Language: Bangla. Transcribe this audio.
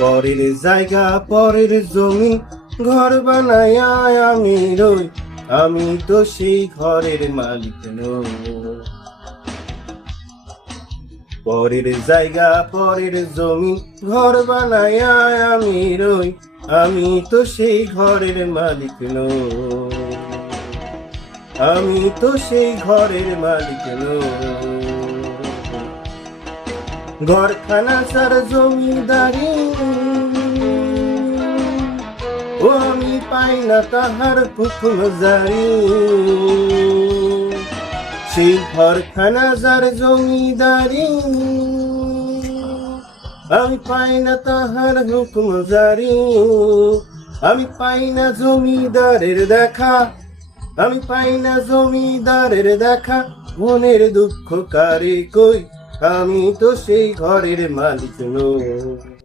পরের জায়গা পরের জমি ঘর বানায় আমি রই, আমি তো সেই ঘরের মালিক নই। পরের জায়গা পরের জমি ঘর বানায় আমি রই, আমি তো সেই ঘরের মালিক নই, আমি তো সেই ঘরের মালিক নই। ঘরখানা সার জমিদারি ও আমি পাই না তাহার হুকুম জারি। সেই ঘরখানা যার জমিদারি আমি পাই না তাহার হুকুম জারি। আমি পাই না জমিদারের দেখা, আমি পাই না জমিদারের দেখা, মনের দুঃখ কারে কই, আমি তো সেই ঘরের মালিক নই।